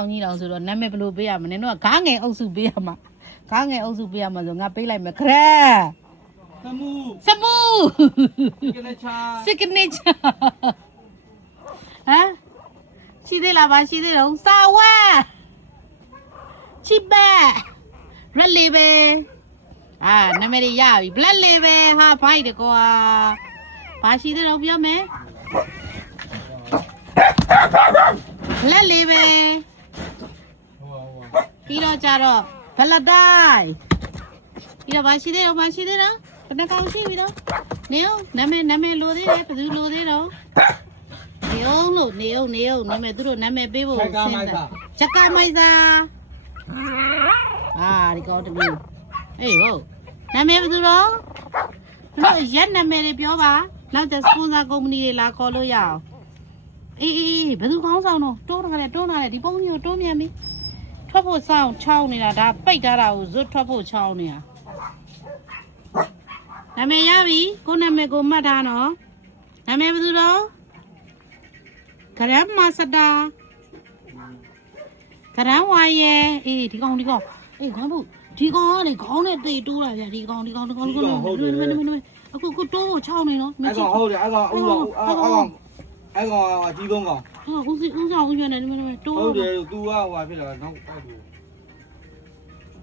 ကောင်ကြီးတောင်ဆိုတော့နာမည်ဘယ်လိုပေးရမလဲနော်ဂါးငယ်အုပ်စုပေးရမှာဂါးငယ်အုပ်စုပေးရမှာဆိုငါပေးလိုက်မယ်ခရက်စမူစစ်ကနေချာဟမ်ရှိသေးလားပါရှိသေးတော့စာဝတ်ချိဘက်ရက်လေးပဲနာမည်ရပြီဘလက်လေးပဲဟာဘိုက်တကွာဘာရှိသေးတော့ပြောမယ်လက်လေးပဲပြီးတော့ကြတော့ဘလတိုင်းပြီးတော့ဘာရှိသေးတော့ဘယ်နှကောင်ရှိပြီတော့နေအောင်နာမည်လိုသေးတယ်ဘယ်သူလိုသေးတော့နေအောင်လို့နေအောင်နာမည်သူတို့နာမည်ပေးဖို့စဉ်းစားချက်ကမိုက်စာဒီကောတမီးအေးဟုတ်နာမည်ဘယ်သူတော့တို့ရက်နာမည်တွေပြောပါနောက်တဲ့စပွန်ဆာကုမ္ပဏီတွေလာခေါ်လို့ရအောင်အေးဘယ်သူကောင်းဆောင်တော့တိုးထားတယ်ဒီပုံကြီးကိုတိုးမြန်ပြီထွက်ဖို့စောင်းချောင်းနေတာဒါပိတ်ထားတာကိုဇွတ်ထွက်ဖို့ချောင်းနေတာနာမည်ရပြီကိုနာမည်ကိုမှတ်ထားနော်နာမည်ဘယ်သူတော့ဂရမ်မာစတာဂရမ်ဝါရဲ့ဒီကောင်ခေါင်းဖို့ဒီကောင်ကလေခေါင်းနဲ့တေတိုးတာဗျဒီကောင်အခုတိုးဖို့ချောင်းနေနော်အဲ့ကောင်ဟုတ်တယ်အဲ့ကောင်အကြီးဆုံးကောင်ဦးဆောင်ဦးရွက်နေတိုးဟုတ်တယ် तू ကဟိုဖြစ်လာတော့တိုက်ဘူး